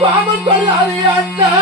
கோபம் கொள்ளாதே அண்ணா.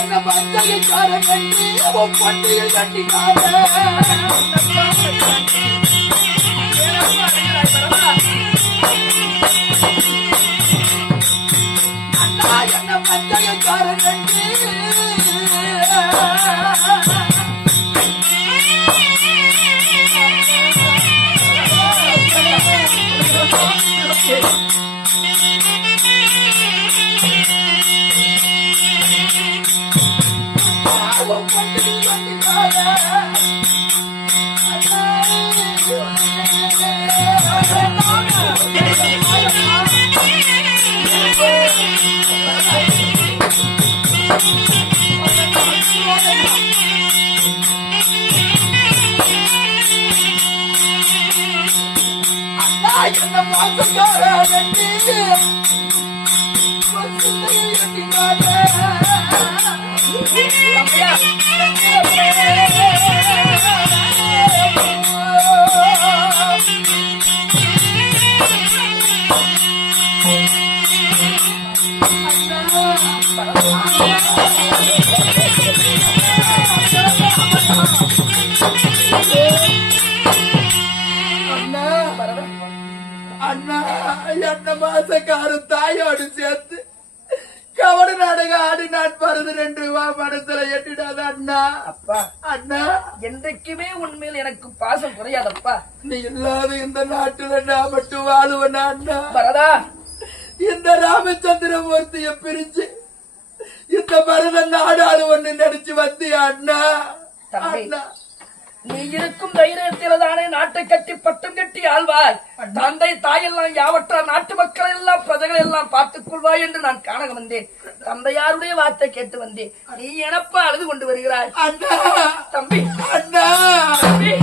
என்ன பஞ்சகாரன் என்று பண்டிகை கட்டிக்கார அண்ணா என்ன பஞ்சகாரன் என்று என்ன மாசக்காரன் அண்ணா என்ன மாசக்காரன் தாயோடு சேர்த்து கவட நாடகம் ஆடி நான் பருது 2 ரூபா பணத்துல எட்டிடாத அண்ணா. அப்பா அண்ணா என்றைக்குமே உண்மையில் எனக்கு பாசம் குறையாதப்பா. நீ இல்லாத இந்த நாட்டுல நான் மட்டும் வாழுவனா அண்ணா. பரதா இந்த ராமச்சந்திரமூர்த்திய பிரிச்சு இந்த பரத நாடாளு ஒண்ணு நினைச்சு வந்தியா அண்ணா. அண்ணா நீ இருக்கும் தைரியத்தில தானே நாட்டை கட்டி பட்டம் கட்டி ஆழ்வாய். தந்தை தாயெல்லாம் யாவற்ற நாட்டு மக்கள் எல்லாம் பிரஜைகள் எல்லாம் பார்த்துக் கொள்வாய் என்று நான் காண வந்தேன். தந்தையாருடைய வார்த்தை கேட்டு வந்தேன். நீ எனப்பா அழுது கொண்டு வருகிறாய் அண்ணா. தம்பி அண்ணா தம்பி